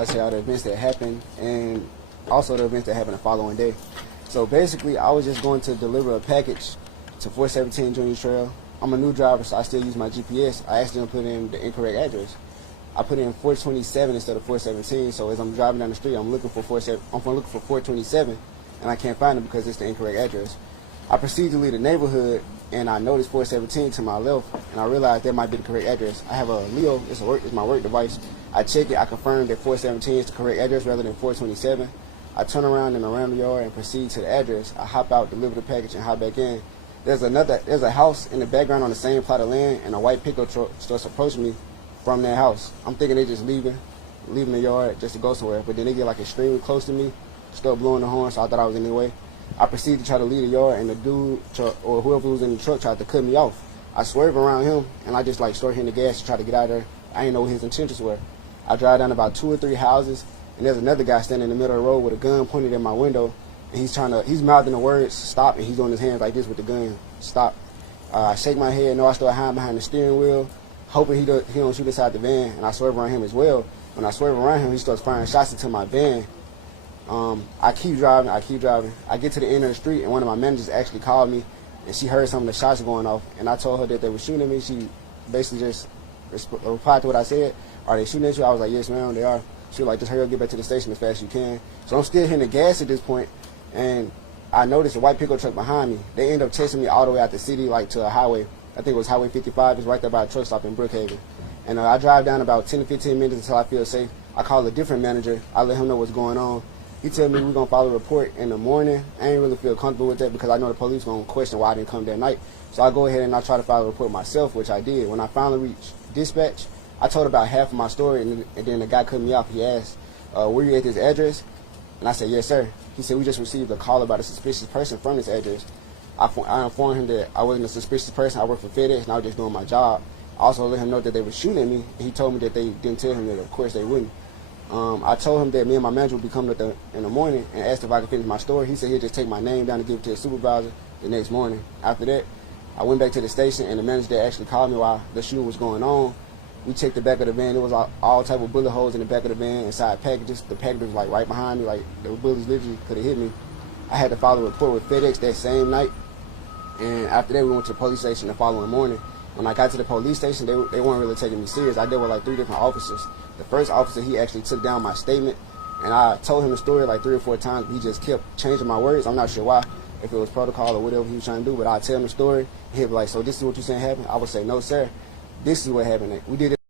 I'll tell y'all the events that happened and also the events that happened the following day. So basically, I was just going to deliver a package to 417 Junior Trail. I'm a new driver, so I still use my GPS. I accidentally put in the incorrect address. I put in 427 instead of 417. So as I'm driving down the street, I'm looking for 427, and I can't find it because it's the incorrect address. I proceed to leave the neighborhood, and I noticed 417 to my left, and I realized that might be the correct address. I have a Leo. It's my work device. I check it. I confirm that 417 is the correct address rather than 427. I turn around in the random yard and proceed to the address. I hop out, deliver the package, and hop back in. There's a house in the background on the same plot of land, and a white pickup truck starts approaching me from that house. I'm thinking they just leaving the yard just to go somewhere, but then they get like extremely close to me, start blowing the horn, so I thought I was in the way. I proceeded to try to leave the yard, and the dude or whoever was in the truck tried to cut me off. I swerved around him, and I just like started hitting the gas to try to get out of there. I didn't know what his intentions were. I drive down about 2 or 3 houses, and there's another guy standing in the middle of the road with a gun pointed at my window, and he's mouthing the words "stop," and he's doing his hands like this with the gun, "stop." I shake my head, I start hiding behind the steering wheel, hoping he don't shoot inside the van, and I swerve around him as well. When I swerve around him, he starts firing shots into my van. I keep driving. I get to the end of the street, and one of my managers actually called me, and she heard some of the shots going off, and I told her that they were shooting at me. She basically just replied to what I said. "Are they shooting at you?" I was like, "Yes, ma'am, they are." She was like, "Just hurry up, get back to the station as fast as you can." So I'm still hitting the gas at this point, and I noticed a white pickup truck behind me. They end up chasing me all the way out the city, like to a highway. I think it was Highway 55. It's right there by a truck stop in Brookhaven. And I drive down about 10 to 15 minutes until I feel safe. I call a different manager. I let him know what's going on. He tell me we're going to file a report in the morning. I ain't really feel comfortable with that because I know the police going to question why I didn't come that night. So I go ahead and I try to file a report myself, which I did. When I finally reached dispatch, I told about half of my story, and then the guy cut me off. He asked, "Were you at this address?" And I said, "Yes, sir." He said, "We just received a call about a suspicious person from this address." I informed him that I wasn't a suspicious person. I worked for FedEx, and I was just doing my job. I also let him know that they were shooting at me, and he told me that they didn't tell him that, of course, they wouldn't. I told him that me and my manager would be coming in the morning and asked if I could finish my story. He said he'd just take my name down and give it to the supervisor the next morning. After that, I went back to the station, and the manager there actually called me while the shooting was going on. We checked the back of the van. There was all type of bullet holes in the back of the van, inside packages. The package was like right behind me, like the bullets literally could have hit me. I had to file a report with FedEx that same night, and after that we went to the police station the following morning. When I got to the police station, they weren't really taking me serious. I dealt with like 3 different officers. The first officer, he actually took down my statement, and I told him the story like 3 or 4 times, but he just kept changing my words. I'm not sure why, if it was protocol or whatever he was trying to do, but I'd tell him the story, he'd be like, "So this is what you saying happened?" I would say, "No, sir, this is what happened. We did it."